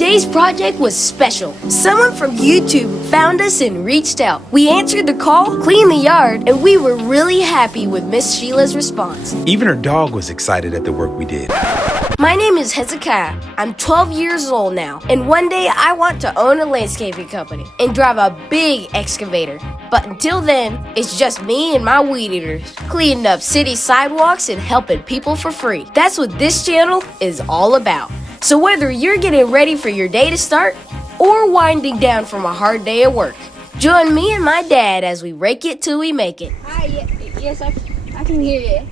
Today's project was special. Someone from YouTube found us and reached out. We answered the call, cleaned the yard, and we were really happy with Miss Sheila's response. Even her dog was excited at the work we did. My name is Kiah. I'm 12 years old now, and one day I want to own a landscaping company and drive a big excavator. But until then, it's just me and my weed eaters, cleaning up city sidewalks and helping people for free. That's what this channel is all about. So whether you're getting ready for your day to start or winding down from a hard day at work, join me and my dad as we rake it till we make it. Hi, yes, I can hear you.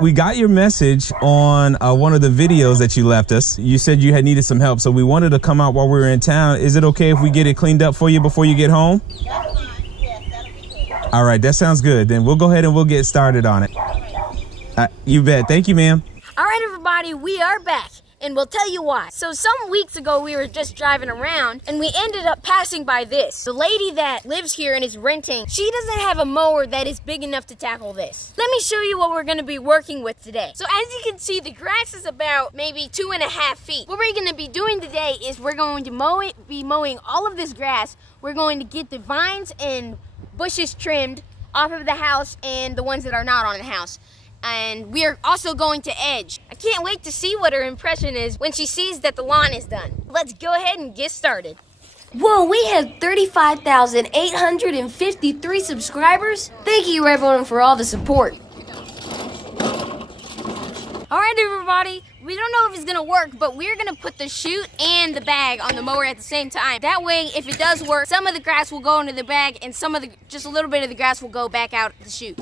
We got your message on one of the videos that you left us. You said you had needed some help, so we wanted to come out while we were in town. Is it okay if we get it cleaned up for you before you get home? That's fine. Yes, that'll be good. All right, that sounds good. Then we'll go ahead and we'll get started on it. You bet. Thank you, ma'am. All right, everybody, we are back, and we'll tell you why. So some weeks ago, we were just driving around, and we ended up passing by this. The lady that lives here and is renting, she doesn't have a mower that is big enough to tackle this. Let me show you what we're gonna be working with today. So as you can see, the grass is about maybe 2.5 feet. What we're gonna be doing today is we're going to be mowing all of this grass. We're going to get the vines and bushes trimmed off of the house and the ones that are not on the house. And we are also going to edge. I can't wait to see what her impression is when she sees that the lawn is done. Let's go ahead and get started. Whoa, we have 35,853 subscribers. Thank you everyone for all the support. All right, everybody, we don't know if it's gonna work, but we're gonna put the chute and the bag on the mower at the same time. That way, if it does work, some of the grass will go into the bag and just a little bit of the grass will go back out the chute.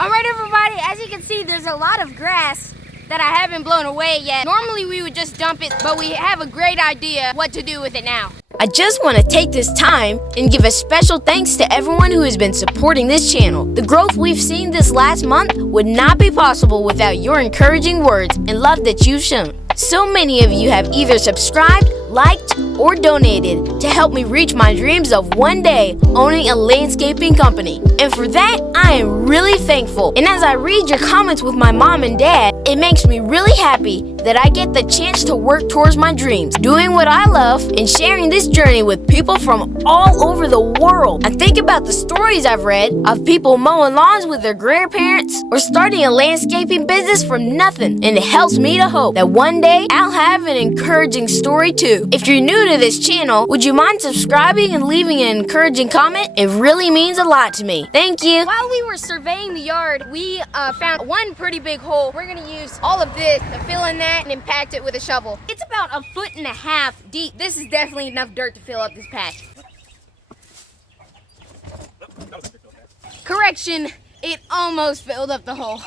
All right, everybody, as you can see, there's a lot of grass that I haven't blown away yet. Normally we would just dump it, but we have a great idea what to do with it now. I just want to take this time and give a special thanks to everyone who has been supporting this channel. The growth we've seen this last month would not be possible without your encouraging words and love that you've shown. So many of you have either subscribed, liked, or donated to help me reach my dreams of one day owning a landscaping company. And for that, I am really thankful. And as I read your comments with my mom and dad, it makes me really happy that I get the chance to work towards my dreams, doing what I love and sharing this journey with people from all over the world. I think about the stories I've read of people mowing lawns with their grandparents or starting a landscaping business from nothing, and it helps me to hope that one day I'll have an encouraging story too. If you're new to this channel, would you mind subscribing and leaving an encouraging comment? It really means a lot to me. Thank you. While we were surveying the yard, we found one pretty big hole. We're gonna use all of this to fill in that and impact it with a shovel. It's about 1.5 feet deep. This is definitely enough dirt to fill up this patch. Correction, it almost filled up the hole.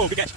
Oh, good catch.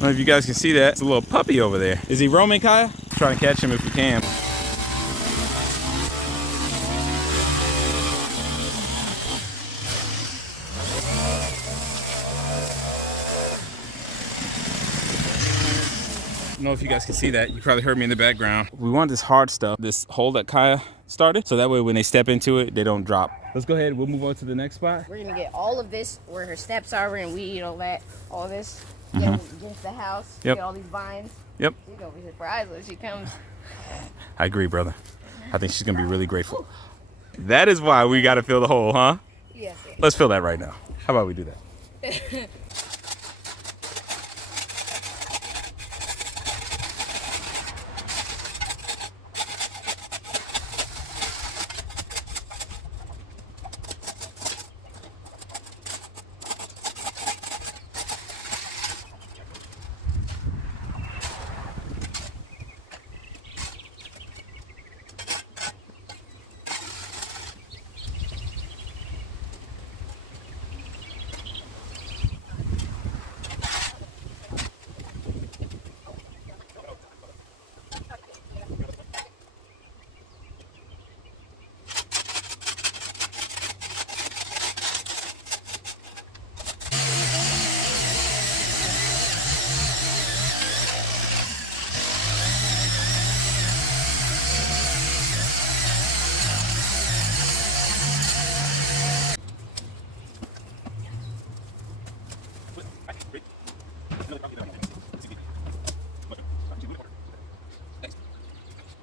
don't know if you guys can see that. It's a little puppy over there. Is he roaming, Kiah? Try to catch him if we can. I don't know if you guys can see that. You probably heard me in the background. We want this hard stuff, this hole that Kiah started, so that way when they step into it, they don't drop. Let's go ahead. We'll move on to the next spot. We're gonna get all of this where her steps are. We're gonna weed all that, all this. Get against the house. Yep. Get all these vines. Yep. She's gonna be surprised when she comes. I agree, brother. I think she's gonna be really grateful. That is why we gotta fill the hole, huh? Yes. Let's fill that right now. How about we do that?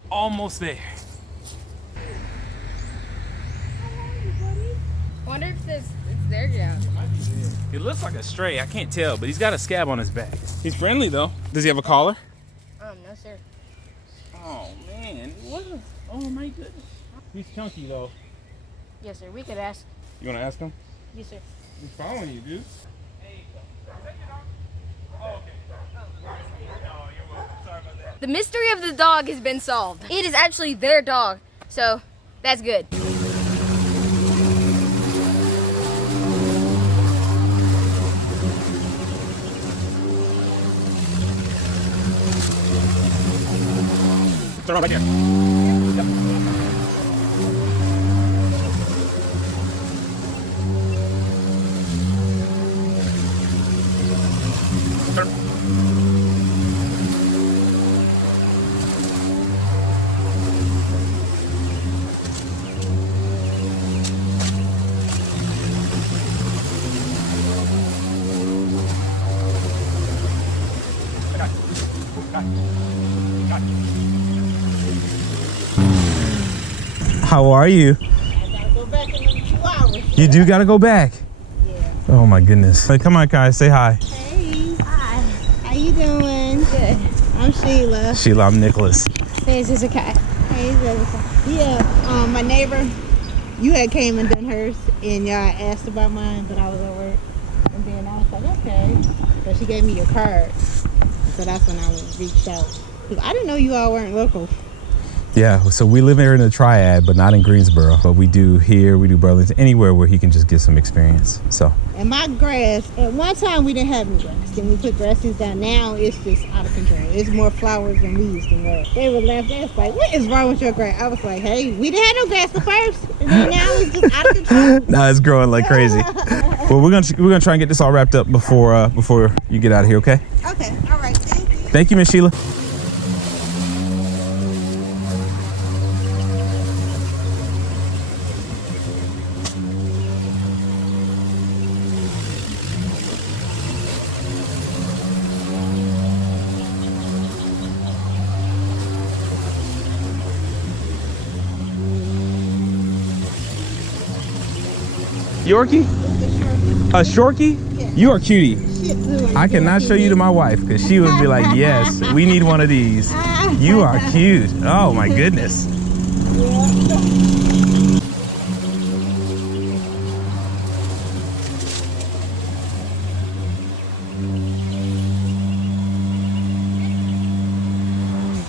Almost there. Wonder if it's their job. It looks like a stray. I can't tell, but he's got a scab on his back. He's friendly though. Does he have a collar? No, sir. Oh man, what? Oh my goodness. He's chunky though. Yes, sir. We could ask. You wanna ask him? Yes, sir. He's following you, dude. The mystery of the dog has been solved. It is actually their dog, so that's good. Turn around right here. How are you? I gotta go back in them 2 hours. You do gotta go back. Yeah. Oh my goodness. Hey, come on, Kai, say hi. Hey. Hi. How you doing? Good. I'm Sheila. Sheila, I'm Nicholas. Hey, this is a cat. Hey, Jessica. Yeah. My neighbor, you had came and done hers, and y'all asked about mine, but I was at work, and then I was like, okay. So she gave me your card, so that's when I reached out. 'Cause I didn't know you all weren't local. Yeah, so we live here in the Triad, but not in Greensboro. But we do here, we do Burlington, anywhere where he can just get some experience. So. And my grass, at one time we didn't have any grass. Then we put grasses down. Now it's just out of control. It's more flowers and leaves than grass. They would laugh. They was like, what is wrong with your grass? I was like, hey, we didn't have no grass at first. And then now it's just out of control. Nah, it's growing like crazy. Well, we're gonna try and get this all wrapped up before you get out of here, okay? Okay, all right, thank you. Thank you, Miss Sheila. Yorkie? A Shorkie? Yeah. You are cutie. Shit, too. I cannot show you to my wife because she would be like, yes, we need one of these. You are cute. Oh my goodness.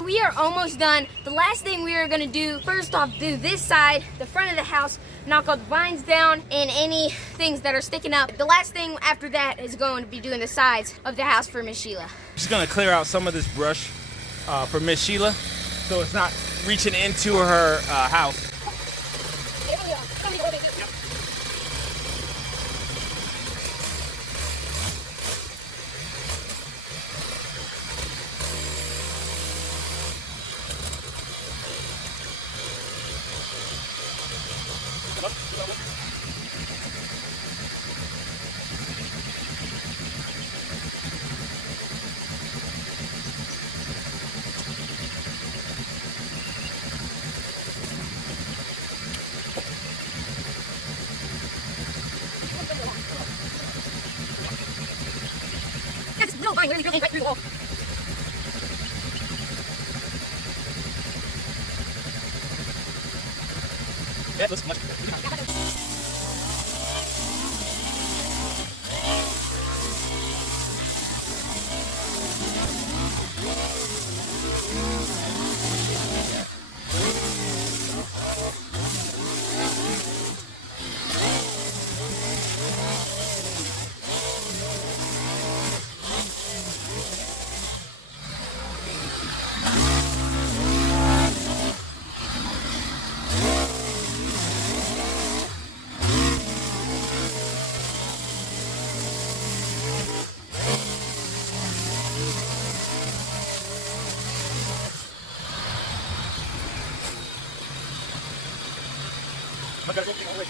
We are almost done. The last thing we are gonna do, first off, do this side, the front of the house, knock all the vines down and any things that are sticking up. The last thing after that is going to be doing the sides of the house for Miss Sheila. Just gonna clear out some of this brush for Miss Sheila, so it's not reaching into her house. Yeah, looks much better. I gotta go get away.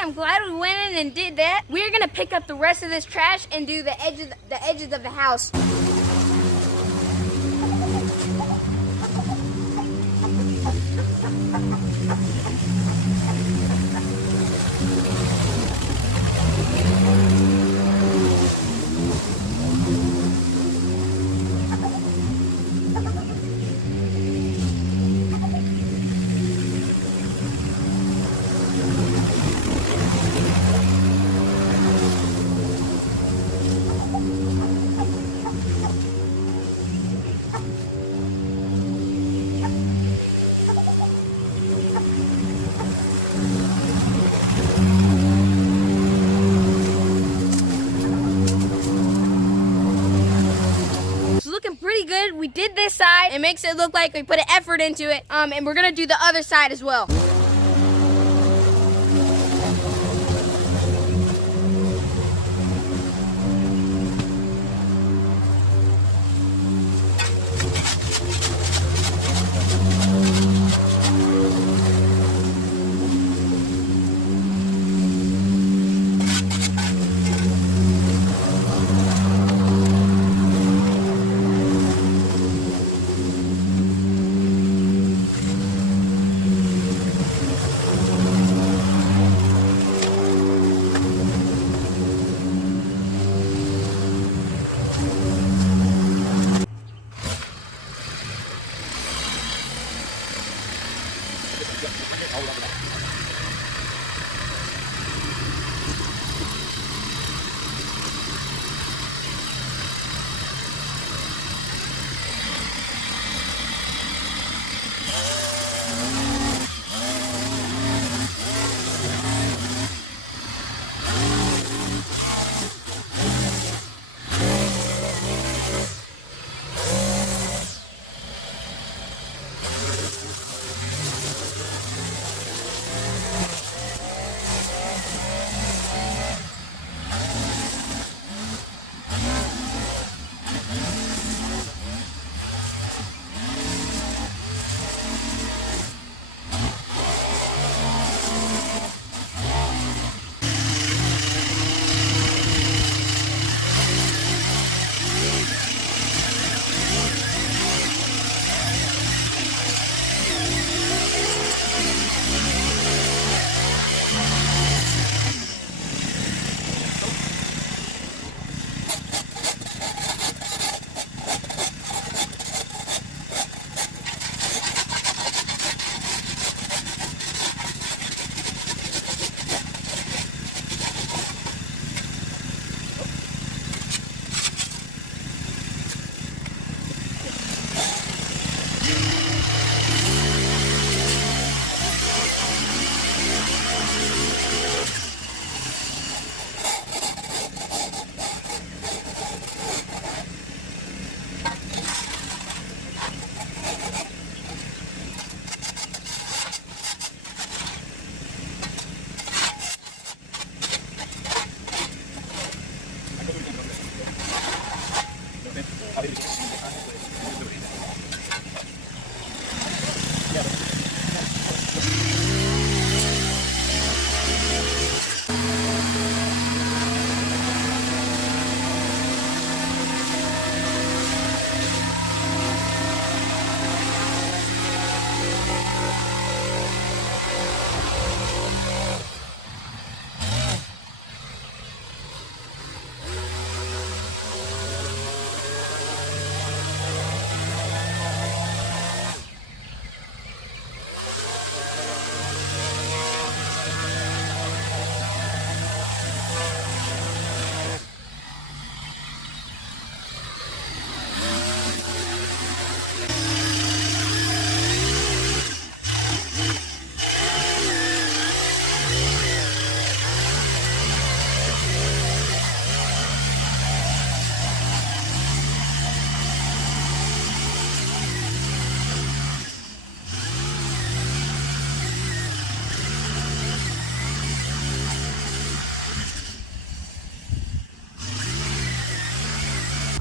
I'm glad we went in and did that. We're gonna pick up the rest of this trash and do the edges of the house. Pretty good. We did this side. It makes it look like we put an effort into it. And we're gonna do the other side as well.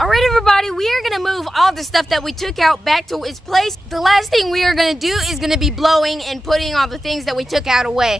All right, everybody, we are gonna move all the stuff that we took out back to its place. The last thing we are gonna do is gonna be blowing and putting all the things that we took out away.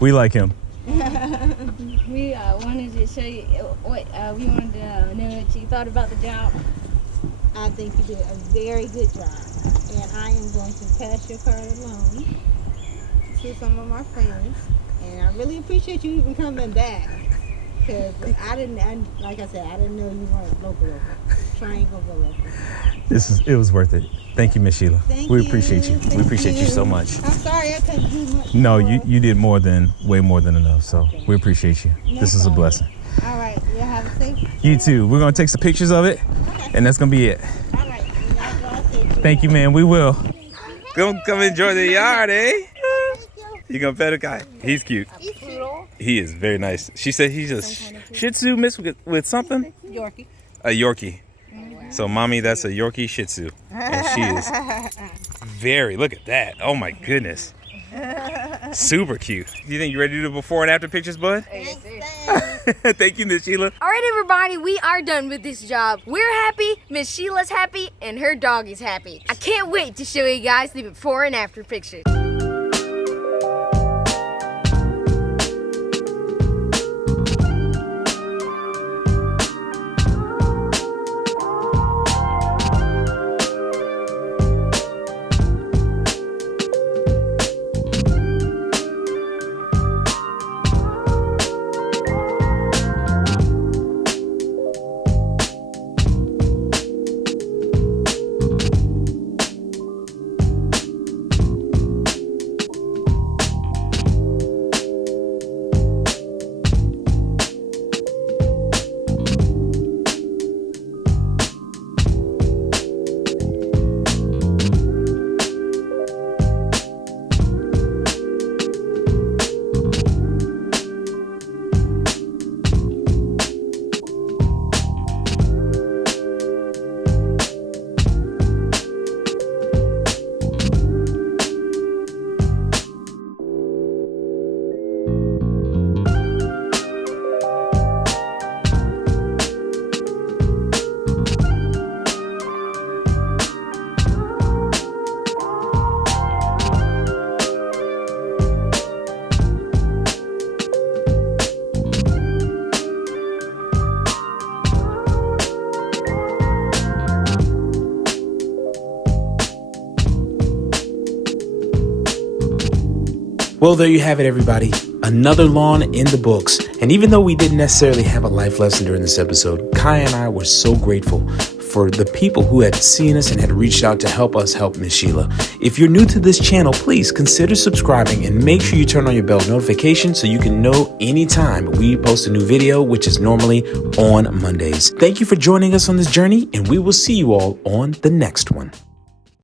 We like him. We wanted to show you what we wanted to know what you thought about the job. I think you did a very good job, and I am going to pass your card along to some of my friends, and I really appreciate you even coming back, because like I said, I didn't know you weren't local. Trying to go local. It was worth it. Thank you, Miss Sheila. We appreciate you. We appreciate you so much. I'm sorry I couldn't do much No, more. you did way more than enough. So we appreciate you. This is a blessing. All right, you have a safe. You too. We're gonna take some pictures of it, and that's gonna be it. All right. Y'all drive safe. Thank you, man. We will. Come enjoy the yard, eh? You gonna pet a guy? He's cute. He's poodle. He is very nice. She said he's a Shih Tzu mixed with something? Yorkie. A Yorkie. So mommy, that's a Yorkie Shih Tzu. And she is look at that. Oh my goodness. Super cute. Do you think you're ready to do the before and after pictures, bud? Thank you, Miss Sheila. All right, everybody, we are done with this job. We're happy, Miss Sheila's happy, and her dog is happy. I can't wait to show you guys the before and after pictures. Well, there you have it, everybody. Another lawn in the books. And even though we didn't necessarily have a life lesson during this episode, Kiah and I were so grateful for the people who had seen us and had reached out to help us help Miss Sheila. If you're new to this channel, please consider subscribing and make sure you turn on your bell notification so you can know anytime we post a new video, which is normally on Mondays. Thank you for joining us on this journey, and we will see you all on the next one.